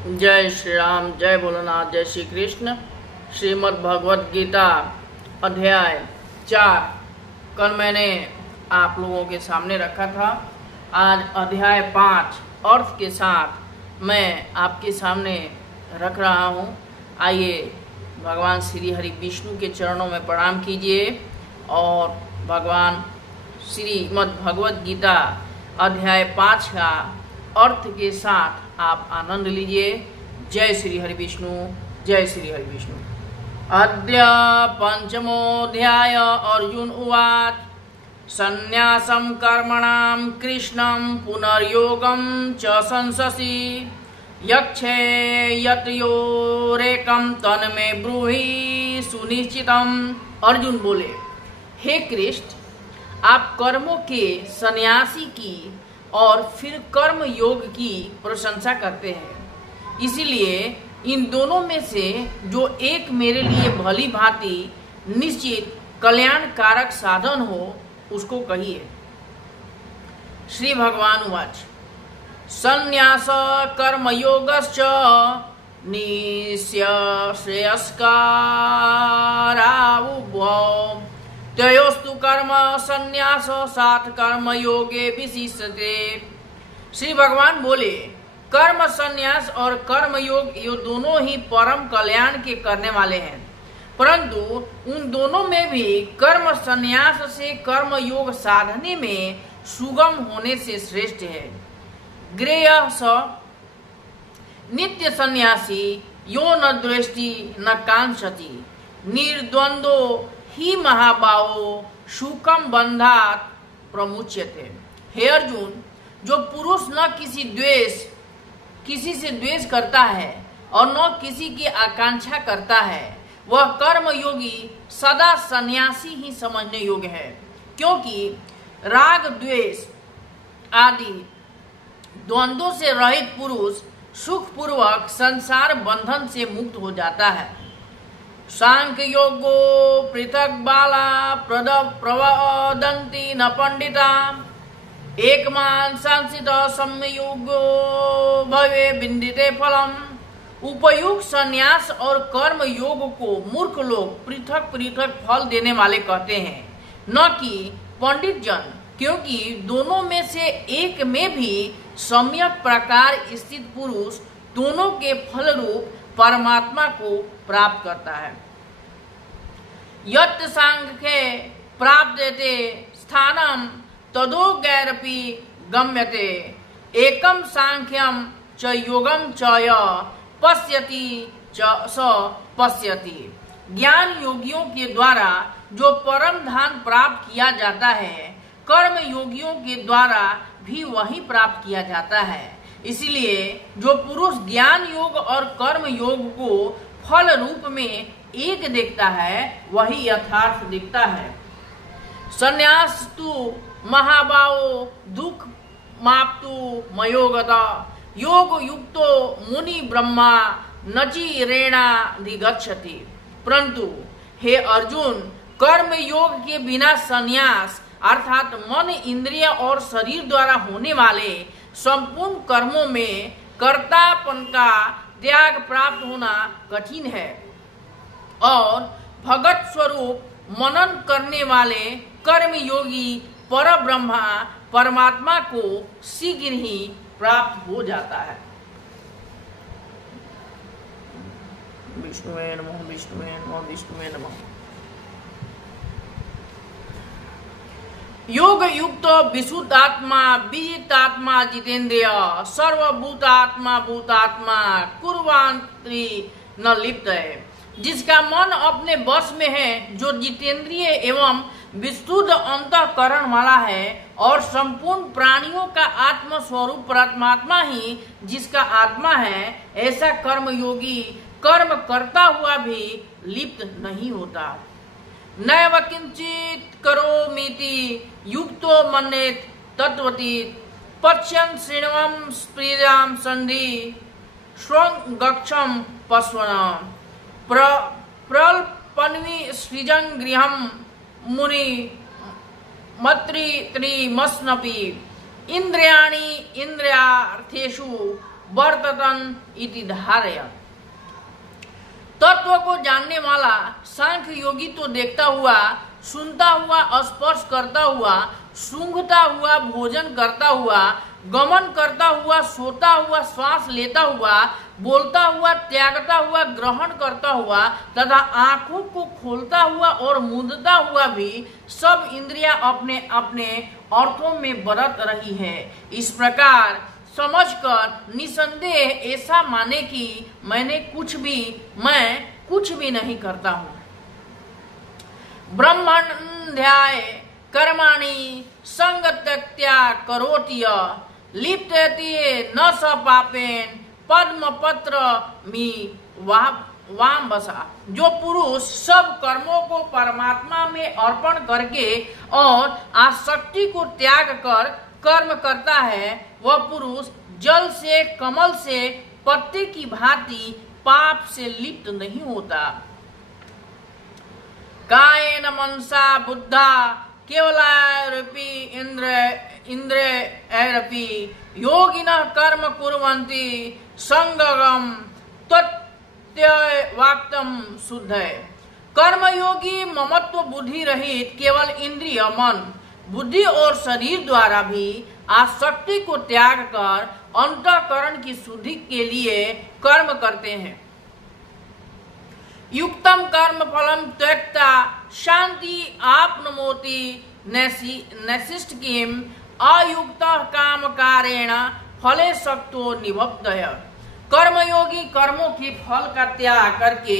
जय श्री राम, जय भोलेनाथ, जय श्री कृष्ण। श्रीमद् भगवत गीता अध्याय 4 कल मैंने आप लोगों के सामने रखा था। आज अध्याय 5 अर्थ के साथ मैं आपके सामने रख रहा हूँ। आइए भगवान श्री हरि विष्णु के चरणों में प्रणाम कीजिए और भगवान श्रीमद् भगवत गीता अध्याय 5 का अर्थ के साथ आप आनंद लीजिए। जय श्री हरि विष्णु, जय श्री हरि विष्णु। अद्य पंचमोऽध्याय। अर्जुन उवाच संन्यासं कर्मणां कृष्णं पुनर्योगं च संससि यक्षे यतयोरेकं तन्मे ब्रूहि सुनिश्चितम्। अर्जुन बोले, हे कृष्ण, आप कर्मों के सन्यासी की और फिर कर्म योग की प्रशंसा करते हैं, इसलिए इन दोनों में से जो एक मेरे लिए भली भांति निश्चित कल्याणकारक साधन हो उसको कहिए। श्री भगवान उवाच संन्यास कर्मयोगश्च निस्य श्रेयस्करावुभौ तयोस्तु कर्म संन्यास साथ कर्म योगे विशिष्यते। श्री भगवान बोले, कर्म संन्यास और कर्म योग ये दोनों ही परम कल्याण के करने वाले हैं, परंतु उन दोनों में भी कर्म संन्यास से कर्म योग साधने में सुगम होने से श्रेष्ठ है। ग्रेय स नित्य सन्यासी यो न द्वेष्टि न कांक्षति निर्द्वंदो ही महाबाहो शुकम बंधात प्रमुच्यते। हे अर्जुन, जो पुरुष न किसी से द्वेष करता है और न किसी की आकांक्षा करता है, वह कर्म योगी सदा सन्यासी ही समझने योग्य है, क्योंकि राग द्वेष आदि द्वंद्वों से रहित पुरुष सुख पूर्वक संसार बंधन से मुक्त हो जाता है। सांख्य योगो पृथक बाला प्रवदन्ति न पंडिता एकमान संसित सम्योगो भवे बिंदिते फलम। उपयुक्त संन्यास और कर्म योग को मूर्ख लोग पृथक पृथक फल देने वाले कहते हैं, न कि पंडित जन, क्योंकि दोनों में से एक में भी सम्यक प्रकार स्थित पुरुष दोनों के फल रूप परमात्मा को प्राप्त करता है। यत् सांख्ये प्राप्यते स्थानम तदो गैरपि गम्यते एकम सांख्यम च योगम च य पश्यति च स पश्यति। ज्ञान योगियों के द्वारा जो परम धाम प्राप्त किया जाता है, कर्म योगियों के द्वारा भी वही प्राप्त किया जाता है। इसलिए जो पुरुष ज्ञान योग और कर्म योग को फल रूप में एक देखता है, वही यथार्थ दिखता है। संन्यास तु महाबाहो दुख माप्तु मयोगता योग युक्तो मुनि ब्रह्मा नचि रेणाधिगच्छति। परंतु हे अर्जुन, कर्म योग के बिना संन्यास अर्थात मन, इंद्रिय और शरीर द्वारा होने वाले संपूर्ण कर्मों में कर्तापन का त्याग प्राप्त होना कठिन है, और भगत स्वरूप मनन करने वाले कर्म योगी पर ब्रह्मा परमात्मा को शीघ्र ही प्राप्त हो जाता है। विष्णुवे नमः, विष्णुवे नमः, विष्णुवे नमः। योग युक्त विशुद्धात्मा विजितात्मा जितेंद्रिय सर्वभूतात्मा भूतात्मा कुर्वांत्री न लिप्त है। जिसका मन अपने वश में है, जो जितेंद्रिय एवं विशुद्ध अंतःकरण वाला है, और संपूर्ण प्राणियों का आत्म स्वरूप परमात्मा ही जिसका आत्मा है, ऐसा कर्म योगी कर्म करता हुआ भी लिप्त नहीं होता। नैव किंचित करोमीति युक्तो मन्येत तत्वतीत पश्यन् शृण्वन् स्पृजां संधि स्वं गच्छं पश्वन् प्रल्पन्वि सृजन् गृहं मुनि मत्रिमस्नपि इंद्रियाणि इंद्रियार्थेषु वर्ततन इति धारयन्। तत्व को जानने वाला सांख्य योगी तो देखता हुआ, सुनता हुआ, स्पर्श करता हुआ, सूंघता हुआ, भोजन करता हुआ, गमन करता हुआ, सोता हुआ, श्वास लेता हुआ, बोलता हुआ, त्यागता हुआ, ग्रहण करता हुआ तथा आंखों को खोलता हुआ और मूंदता हुआ भी सब इंद्रियां अपने अपने अर्थों में बरत रही है। इस प्रकार समझकर निसंदेह ऐसा माने कि मैं कुछ भी नहीं करता हूँ। ब्रह्मण्ध्याय कर्माणि संगत्यक्त्या करोति लिप्यते न स पापेन पद्मपत्र मी वामवसा। जो पुरुष सब कर्मों को परमात्मा में अर्पण करके और आसक्ति को त्याग कर कर्म करता है, वह पुरुष जल से, कमल से, पत्ते की भांति पाप से लिप्त नहीं होता। कायेन मनसा बुद्धा केवलायरपि इंद्रियैरपि योगिनः कर्म कुर्वन्ति संगम तत्वाक्तम शुद्ध है। कर्मयोगी ममत्व बुद्धि रहित केवल इंद्रिय, मन, बुद्धि और शरीर द्वारा भी आसक्ति को त्याग कर अंतःकरण की शुद्धि के लिए कर्म करते हैं। युक्तम कर्म फलम त्यक्ता शांति आपनमोति नैशिष्ट किम अयुक्त काम कारेण फले शक्तो निभक्तय। कर्मयोगी कर्मों के फल का त्याग करके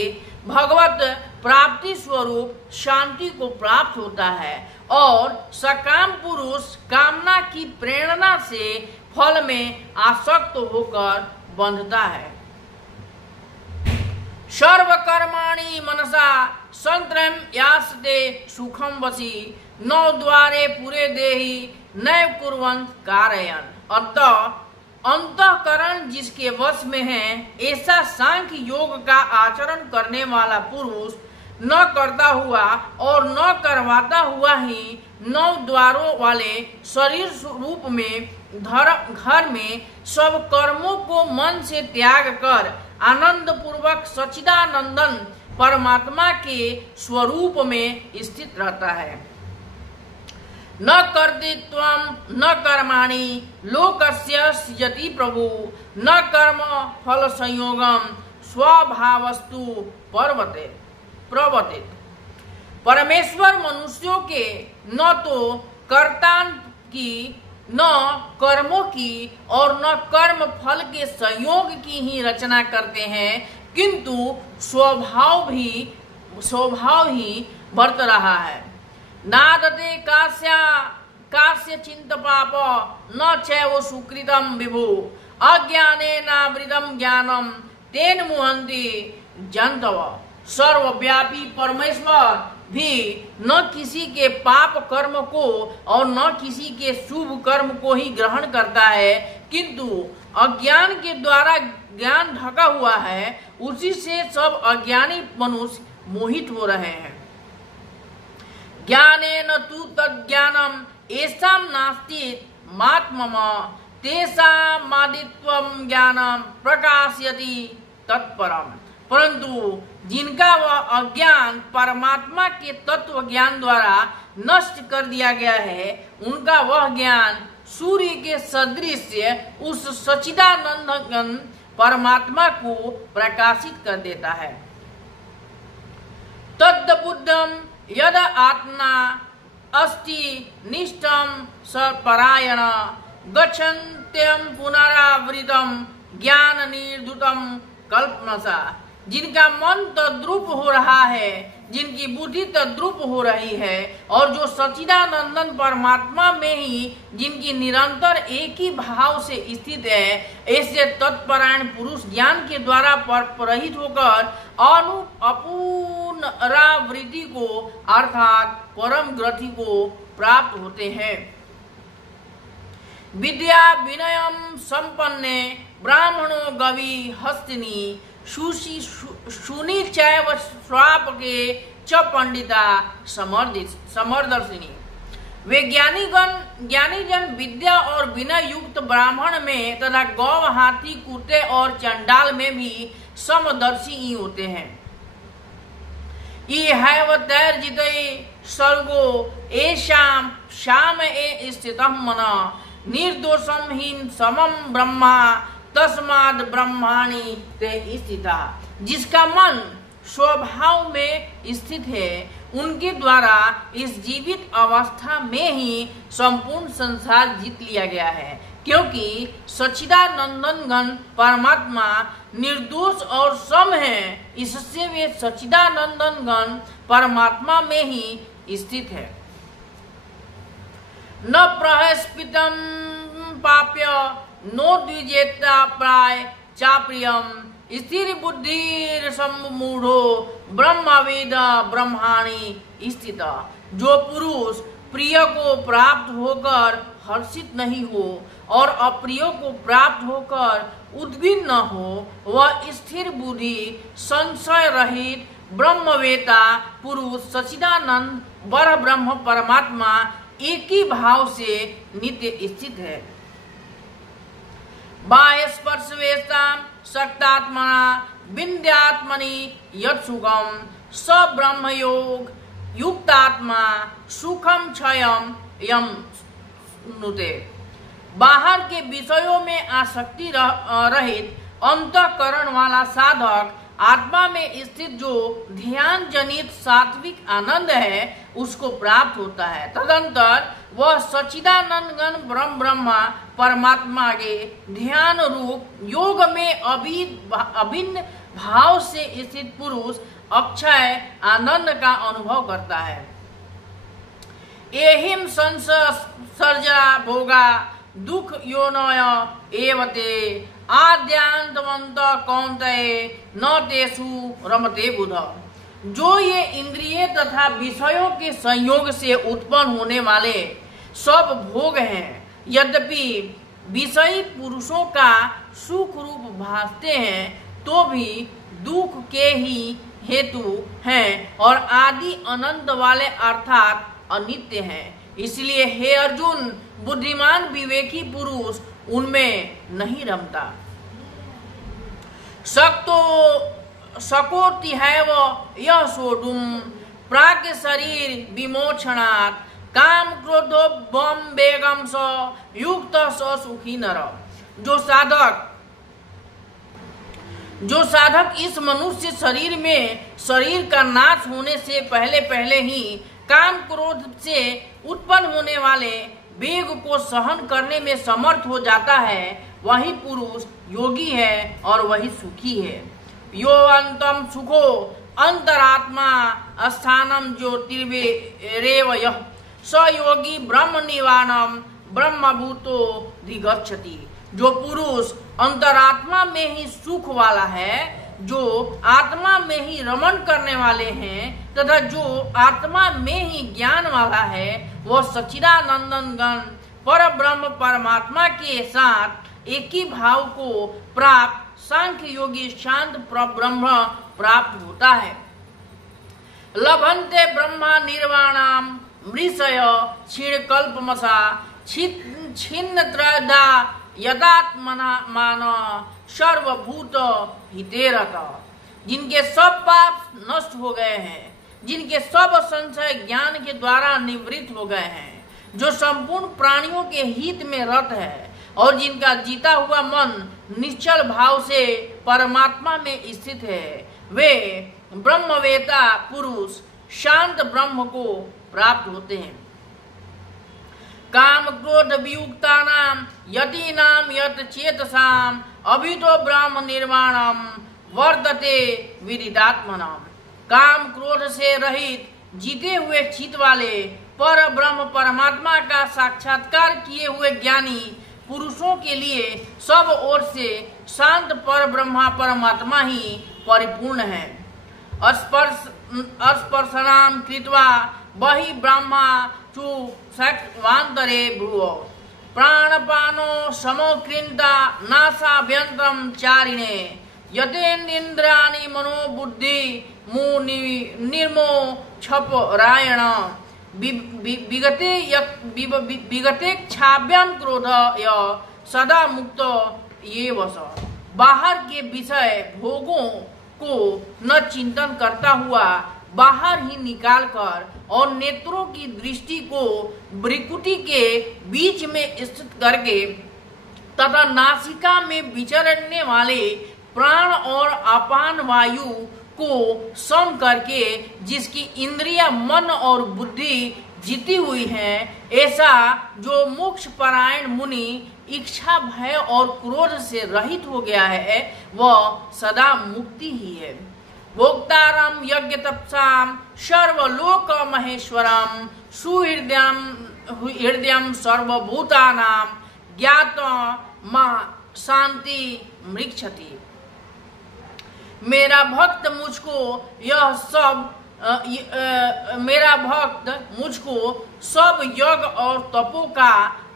भगवत प्राप्ति स्वरूप शांति को प्राप्त होता है और सकाम पुरुष कामना की प्रेरणा से फल में आसक्त होकर बंधता है। सर्व कर्माणि मनसा संत्रम यास्ते सुखम वसी नौ द्वारे पूरे देहि नैव कुर्वन्त कारयन्। अतः अंतःकरण जिसके वश में है, ऐसा सांख्य योग का आचरण करने वाला पुरुष न करता हुआ और न करवाता हुआ ही 9 द्वारों वाले शरीर रूप में घर में सब कर्मों को मन से त्याग कर आनंद पूर्वक सच्चिदानंदन परमात्मा के स्वरूप में स्थित रहता है। न कर्तृत्वम न कर्माणि लोकस्य सृजति प्रभु न कर्म फल संयोगम स्वभावस्तु प्रवर्तित। परमेश्वर मनुष्यों के न तो कर्तान की, न कर्मों की और न कर्म फल के संयोग की ही रचना करते हैं, किंतु स्वभाव ही बरत रहा है। नादते कास्य चिंत पाप न चैव सुकृतम विभु अज्ञाने नावृतम ज्ञानम तेन मुहंति जंतव। सर्वव्यापी परमेश्वर भी न किसी के पाप कर्म को और न किसी के शुभ कर्म को ही ग्रहण करता है, किंतु अज्ञान के द्वारा ज्ञान ढका हुआ है, उसी से सब अज्ञानी मनुष्य मोहित हो रहे हैं। ज्ञानेन तु तज्ज्ञानम येषां नास्ति मात्मम तेषामादित्वं ज्ञानम प्रकाशयति तत्परम। परंतु जिनका वह अज्ञान परमात्मा के तत्व ज्ञान द्वारा नष्ट कर दिया गया है, उनका वह ज्ञान सूर्य के सदृश उस सच्चिदानंद परमात्मा को प्रकाशित कर देता है। तद्बुद्धम यद आत्मा अस्ति निष्ठम सपरायण गच्छन्त्यं पुनरावृतम ज्ञान निर्धुतम कल्पनसा। जिनका मन तद्रूप हो रहा है, जिनकी बुद्धि तद्रूप हो रही है और जो सच्चिदानंदन परमात्मा में ही जिनकी निरंतर एक ही भाव से स्थित है, ऐसे तत्परायण पुरुष ज्ञान के द्वारा परहित होकर अपूर्णावृत्ति को अर्थात परम गति को प्राप्त होते हैं। विद्या विनयम संपन्ने ब्राह्मणो गवि हस्तिनी शूनी चैव श्राप के च पंडिता समर्दर्शिनी। वे ज्ञानी जन विद्या और विनय युक्त ब्राह्मण में तथा गौ, हाथी, कुत्ते और चंडाल में भी समदर्शी ही होते हैं। तैर्जिते सर्गो एषाम शाम ए स्थितम मना निर्दोषम हीन समम ब्रह्मा तस्माद ब्रह्माणि ते स्थिता। जिसका मन स्वभाव में स्थित है उनके द्वारा इस जीवित अवस्था में ही संपूर्ण संसार जीत लिया गया है, क्योंकि सच्चिदानंदन घन परमात्मा निर्दोष और सम है, इससे वे सच्चिदानंदन घन परमात्मा में ही स्थित है। न प्रहस्पितम पाप्य नो द्विजेता प्राय चाप्रियम स्थिर बुद्धि सम्मूढ़ो ब्रह्मवेद ब्रह्माणि स्थित। जो पुरुष प्रिय को प्राप्त होकर हर्षित नहीं हो और अप्रिय को प्राप्त होकर उद्विग्न न हो, वह स्थिर बुद्धि संशय रहित ब्रह्मवेता पुरुष सच्चिदानंद बर ब्रह्म परमात्मा एक ही भाव से नित्य स्थित है। बाह्य स्पर्शवेशताम शक्तात्मना विन्द्यात्मनि यत् सुखम स ब्रह्म योग युक्तात्मा सुखम क्षयम यम नुते। बाहर के विषयों में आसक्ति रहित अंतःकरण वाला साधक आत्मा में स्थित जो ध्यान जनित सात्विक आनंद है उसको प्राप्त होता है। तदंतर वह सच्चिदानंद घन ब्रह्मा परमात्मा के ध्यान रूप योग में अभिन्न भाव से स्थित पुरुष अक्षय आनंद का अनुभव करता है। एहिम संसर्जा भोगा दुख योनय एवते आद्यांतवंत कौन्तेय न तेषु रमते बुध। जो ये इंद्रिय तथा विषयों के संयोग से उत्पन्न होने वाले सब भोग हैं, यद्यपि विषयी पुरुषों का सुख रूप भासते हैं तो भी दुख के ही हेतु हैं और आदि अनंत वाले अर्थात अनित्य हैं। इसलिए हे अर्जुन, बुद्धिमान विवेकी पुरुष उनमें नहीं रमता। सकोतिहैव यः सोढुम् प्राक शरीर विमोचनात् काम क्रोधो बम वेगम स युक्त स सुखी नर। जो साधक इस मनुष्य शरीर में शरीर का नाश होने से पहले ही काम क्रोध से उत्पन्न होने वाले वेग को सहन करने में समर्थ हो जाता है, वही पुरुष योगी है और वही सुखी है। यो अंतम सुखो अंतरात्मा स्थानम ज्योतिर्वेरेव यः स योगी ब्रह्म निवानम ब्रह्मभूतो धिगच्छति। जो पुरुष अंतरात्मा में ही सुख वाला है, जो आत्मा में ही रमण करने वाले हैं तथा जो आत्मा में ही ज्ञान वाला है, वह सच्चिदानंदन घन पर ब्रह्म परमात्मा के साथ एक ही भाव को प्राप्त सांख्य योगी शांत ब्रह्म प्राप्त होता है। लभन्ते ब्रह्मा निर्वाणाम मृषय क्षीण कल्पमसा छिन्न त्रयदा यदात्मना मान सर्वभूत हितेरत। जिनके सब पाप नष्ट हो गए हैं, जिनके सब संशय ज्ञान के द्वारा निवृत्त हो गए हैं, जो संपूर्ण प्राणियों के हित में रत है और जिनका जीता हुआ मन निश्चल भाव से परमात्मा में स्थित है, वे ब्रह्मवेता पुरुष शांत ब्रह्म को प्राप्त होते हैं। काम क्रोध वियुक्तानाम यतीनाम यत चेतसाम अभितो ब्रह्म निर्वाणम वर्तते विदितात्मनाम। काम क्रोध से रहित जीते हुए चित वाले पर ब्रह्म परमात्मा का साक्षात्कार किए हुए ज्ञानी पुरुषों के लिए सब ओर से शांत पर ब्रह्मा परमात्मा ही परिपूर्ण है। स्पर्शनाम कृत्वा बहि ब्रह्मा चु वांतरे भ्रुव प्राणपानो समोकृंता नासाभ्यंतरम चारिणे यतेन्द्राणि मनोबुद्धि निर्मो छप रायण विगते क्षाभ्याम क्रोध य सदा मुक्त ये वश। बाहर के विषय भोगों को न चिंतन करता हुआ बाहर ही निकालकर और नेत्रों की दृष्टि को भ्रिकुटी के बीच में स्थित करके तथा नासिका में विचरने वाले प्राण और अपान वायु को सम करके जिसकी इंद्रिया मन और बुद्धि जीती हुई है, ऐसा जो मोक्ष परायण मुनि इच्छा भय और क्रोध से रहित हो गया है, वह सदा मुक्ति ही है। भोक्तारम यज्ञ तपसाम सर्वलोक महेश्वरम सुहृदयम सर्वभूतानाम ज्ञात मां शांति मृक्षति। मेरा भक्त मुझको सब यज्ञ और तपों का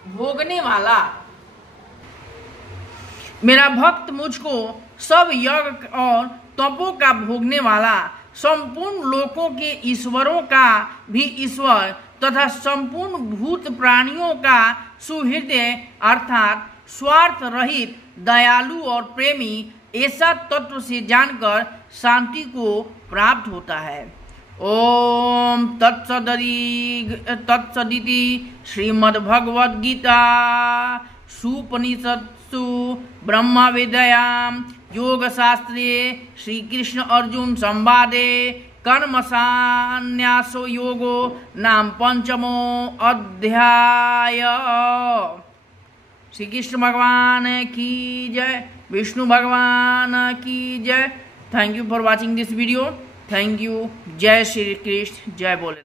भोगने वाला, मेरा भक्त मुझको सब यज्ञ और तपों का भोगने वाला, संपूर्ण लोकों के ईश्वरों का भी ईश्वर तथा संपूर्ण भूत प्राणियों का सुहृदय अर्थात स्वार्थ रहित दयालु और प्रेमी, ऐसा तत्व से जानकर शांति को प्राप्त होता है। ओम तत्सदिति श्रीमद्भगवद्गीता सुपनिषत्सु ब्रह्म विद्यायां योग शास्त्रे श्री कृष्ण अर्जुन संवादे कर्म संन्यासो योगो नाम पंचमो अध्याय। श्री कृष्ण भगवान की जय, विष्णु भगवान की जय। Thank you for watching this video. Thank you. जय श्री कृष्ण, जय बोले।